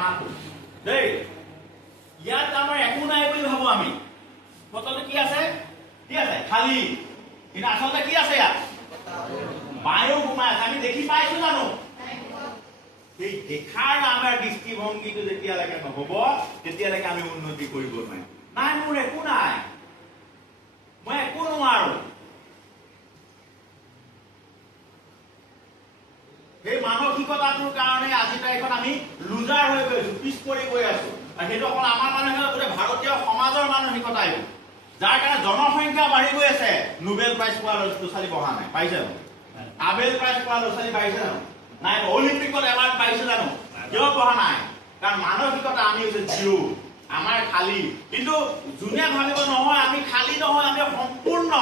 টেমাটো দেই ইয়াত আমাৰ একো নাই বুলি ভাবো আমি বটলটো কি আছে খালি কিন্তু আচলতে কি আছে ইয়াত বায়ু সোমাই আছে আমি দেখি পাইছো জানো সেই দেখাৰ আমাৰ দৃষ্টিভংগীটো যেতিয়ালৈকে নহব তেতিয়ালৈকে আমি উন্নতি কৰিব নোৱাৰিম নাই মোৰ একো নাই মই একো নোৱাৰো সেই মানসিকতাটোৰ কাৰণে আজি তাৰিখত আমি লুজাৰ হৈ গৈছো পিছ পৰি গৈ আছো আৰু সেইটো অকল আমাৰ মানুহে গোটেই ভাৰতীয় সমাজৰ মানসিকতা এইটো যাৰ কাৰণে জনসংখ্যা বাঢ়ি গৈ আছে নোবেল প্ৰাইজ পোৱা ল'ৰা-ছোৱালী বহা নাই পাইছে জানো আবেল প্ৰাইজ পোৱা ল'ৰা-ছোৱালী পাইছে জানো নাই অলিম্পিকত এৱাৰ্ড পাইছে জানো কিয় পঢ়া নাই কাৰণ মানসিকতা আমি হৈছে জিৰো আমাৰ খালী কিন্তু যোনে ভাবিব নহয় আমি খালী নহয় আমি সম্পূৰ্ণ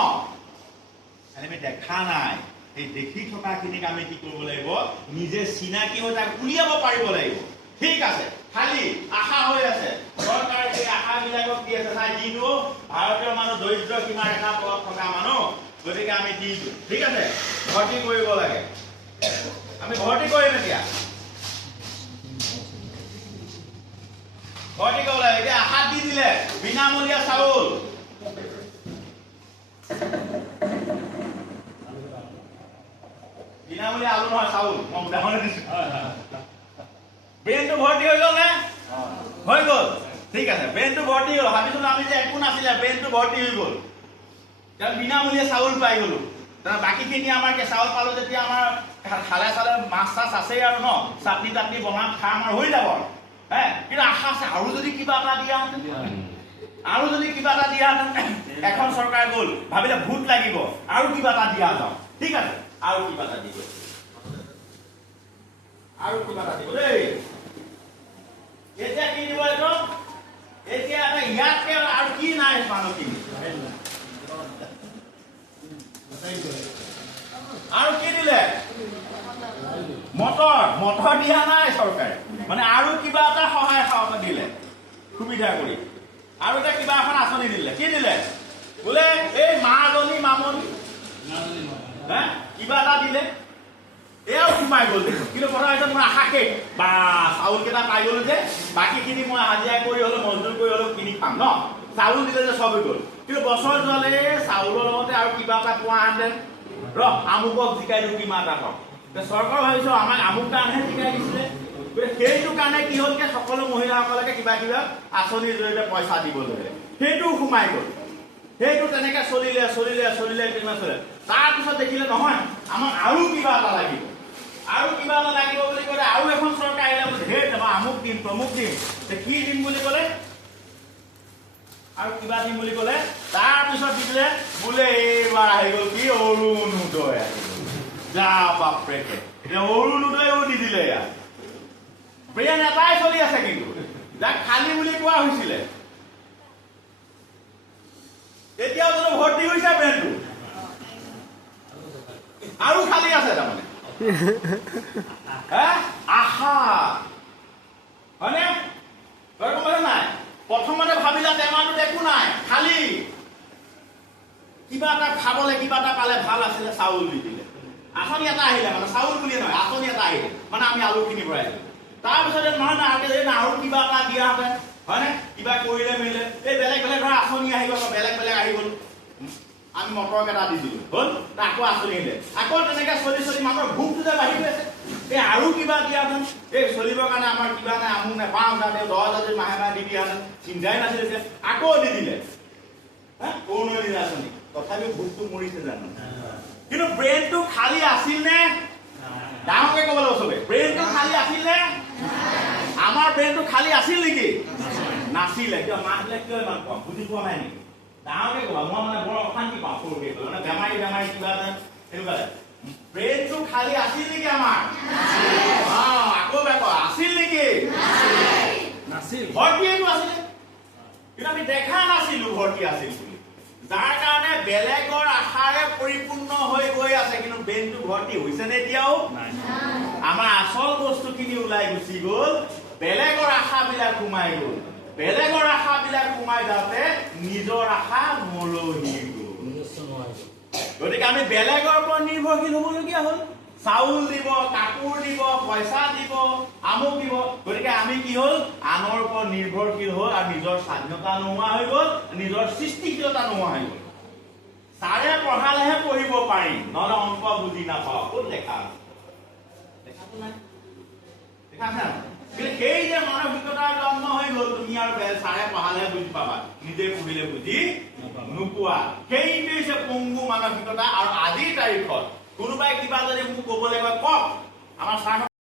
আমি দেখা নাই এই দেখি থকাখিনিক আমি কি কৰিব লাগিব নিজে চিনাকি হৈ তাক উলিয়াব পাৰিব লাগিব ঠিক আছে খালী আশা হৈ আছে চৰকাৰে সেই আশাবিলাকক দি আছে নাই দিনটো ভাৰতীয় মানুহ দৰিদ্ৰ সীমা ৰেখাৰ তলত থকা মানুহ গতিকে আমি দিছো ঠিক আছে ভৰ্তি কৰিব লাগে আমি ভৰ্তি কৰিম এতিয়া ভৰ্তি কৰিব লাগে এতিয়া আশাত দি দিলে বিনামূলীয়া চাউল বিনামূলীয়া আলু নহয় চাউল মই উদাহৰণ দিছো ব্ৰেইনটো ভৰ্তি হৈ গ'ল নে হৈ গ'ল ঠিক আছে ব্ৰেইনটো ভৰ্তি হ'ল ভাবিছিলো আমি যে একো নাছিলে ব্ৰেইনটো ভৰ্তি হৈ গ'ল কাৰণ বিনামূলীয়া চাউল পাই গ'লো তাৰ বাকীখিনি আমাৰ চাউল পালো যেতিয়া আমাৰ খালে চালে মাছ চাছ আছেই আৰু ন চাটনি তাটনি বনাম খাম আৰু হৈ যাব হে কিন্তু আশা আছে আৰু যদি কিবা এটা দিয়াহেঁতেন এখন চৰকাৰ গ'ল ভাবিলে ভোট লাগিব আৰু কিবা এটা দিয়া যাওঁ ঠিক আছে আৰু কিবা এটা দিব দেই এতিয়া কি দিব এইটো এতিয়া ইয়াতকে আৰু কি নাই মানুহখিনি আৰু কি দিলে মটৰ দিয়া নাই চৰকাৰে মানে আৰু কিবা এটা সহায় দিলে সুবিধা কৰি আৰু এটা কিবা এখন আঁচনি দিলে কি দিলে বোলে এই মাজনী মামনি কিবা এটা দিলে এয়াও সোমাই গ'ল কিন্তু কথা হৈছে মোৰ আশা শেষ বা চাউল কেইটা পাই গ'লো যে বাকীখিনি মই হাজিৰা কৰি হ'লেও মজদুৰ কৰি হ'লেও কিনি খাম ন চাউল দিলে যে চব হৈ গ'ল কিন্তু বছৰ যোৱালে চাউলৰ লগতে আৰু কিবা এটা পোৱাহেঁতেন আমুকক জিকাই দিওঁ কিমান এটা হওক চৰকাৰ ভাবিছো আমাক আমুক কাৰণেহে জিকাই দিছিলে সেইটো কাৰণে কি হ'ল সকলো মহিলাসকলকে কিবা আঁচনিৰ জৰিয়তে পইচা দিব ধৰিলে সেইটোও সোমাই গ'ল সেইটো তেনেকে চলিলে তাৰপিছত দেখিলে নহয় আমাক আৰু কিবা এটা লাগিব বুলি ক'লে আৰু এখন চৰকাৰ আহিলে বোলে হে তোমাৰ আমুক দিম তমুক দিম কি দিম বুলি ক'লে আৰু কিবা দিম বুলি ক'লে তাৰপিছত দি দিলে বোলে এইবাৰ আহি গ'ল কি অৰুণোদয় আহি গ'ল যা বাপৰে এতিয়া অৰুণোদয়ো দি দিলে ইয়াত ব্ৰেইন এটাই চলি আছে কিন্তু যাক খালী বুলি কোৱা হৈছিলে এতিয়াও জানো ভৰ্তি হৈছে ব্ৰেইনটো আৰু খালী আছে তাৰমানে আশা হয়নে গম পাইছে নাই প্ৰথমতে ভাবিলা টেমাটোত একো নাই খালী কিবা এটা খাবলৈ কিবা এটা পালে ভাল আছিলে চাউল দি দিলে আঁচনি এটা আহিলে মানে চাউল বুলিয়ে নহয় আঁচনি এটা আহিলে মানে আমি আলুখিনি ভৰাই দিলো তাৰপিছতে নহয় আৰু কিবা এটা দিয়াহেঁতেন হয়নে কিবা কৰিলে মেলিলে এই বেলেগ ধৰা আঁচনি আহি গ'ল বেলেগ আহি গ'ল আমি মটৰ কেইটা দি দিলো হ'ল আকৌ আঁচনি আহিলে আকৌ তেনেকে চলি মানুহৰ ভোকটো যে বাঢ়ি গৈ আছে এই আৰু কিবা দিয়াহেঁতেন এই চলিবৰ কাৰণে আমাৰ কিবা নাই আমুক নাই 5,000 10,000 মাহে দি দিয়াহেঁতেন চিন্তাই নাছিলে আকৌ দি দিলে অৰুণোদয় দিলে আঁচনি তথাপিও ভোকটো মৰিছে জানো কিন্তু ব্ৰেইনটো খালী আছিল নে ডাঙৰকে ক'ব লাগিব চবে ব্ৰেইনটো খালী আছিল নে আমাৰ ব্ৰেইনটো খালী আছিল নেকি নাছিলে কিয় মাছবিলাক কিয় ইমান কম বুজি পোৱা নাই নেকি ডাঙৰকে ক'বা মই মানে বৰ অশান্তি পাওঁ সৰুকে ক'লে মানে বেমাৰী কিবা এটা এনেকুৱা ব্ৰেইনটো খালী আছিল নেকি আমাৰ আকৌ আছিল নেকি নাছিল ভৰ্তিটো আছিলে কিন্তু আমি দেখা নাছিলো ভৰ্তি আছিল বুলি যাৰ কাৰণে বেলেগৰ আশাৰে পৰিপূৰ্ণ হৈ গৈ আছে কিন্তু ব্ৰেইনটো ভৰ্তি হৈছে নে এতিয়াও আমাৰ আচল বস্তুখিনি ওলাই গুচি গ'ল বেলেগৰ আশাবিলাক সোমাই গ'ল বেলেগৰ আশাবিলাক সোমাই যাওঁতে নিজৰ আশা মৰহি গ'ল গতিকে আমি বেলেগৰ ওপৰত নিৰ্ভৰশীল হ'বলগীয়া হ'ল চাউল দিব, কাপোৰ দিব, পইচা দিব, আমুক দিব। গতিকে আমি কি হ'ল আনৰ ওপৰত নিৰ্ভৰশীল হ'ল আৰু নিজৰ স্বাধীনতা নোহোৱা হৈ গ'ল, নিজৰ সৃষ্টিশীলতা নোহোৱা হৈ গ'ল। ছাৰে পঢ়ালেহে পঢ়িব পাৰিম, নহ'লে অংক বুজি নাপাওঁ। ক'ত লেখা আছে? লেখাটো নাই, লেখা আছে নাই? কিন্তু সেই যে মানসিকতাৰ জন্ম হৈ গ'ল, তুমি আৰু ছাৰে পঢ়ালেহে বুজি পাবা, নিজে পঢ়িলে বুজি নোপোৱা। সেইটোৱে হৈছে পংগু মানসিকতা। আৰু আজিৰ তাৰিখত কোনোবাই কিবা যদি মোক ক'বলৈ কয় কওক, আমাৰ ছাৰ